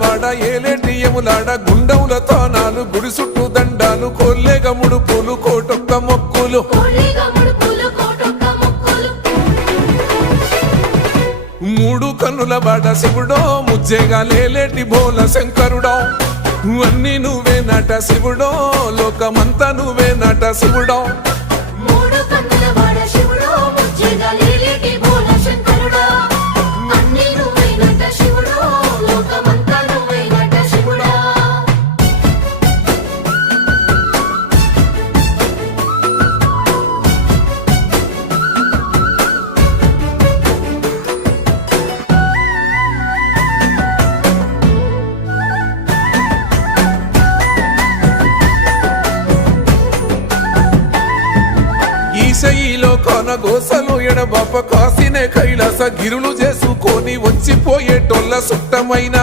వాడ ఏలేటి యములాడ గుండముల తానాలు గుడి చుట్టూ దండాలు కొల్లేగ ముడుపులు కోటొక్క మొక్కులు మూడు కన్నుల వాడ శివుడో ముజ్జేగా లేలేటి బోల శంకరుడో అన్ని నువ్వే నట శివుడో లోకమంతా నువ్వే నట శివుడో ఈశయిలో కొన గోసలు ఎడబాప కాసినే కైలాస గిరులు చేసుకొని వచ్చిపోయేటోళ్ళ సుట్టమైన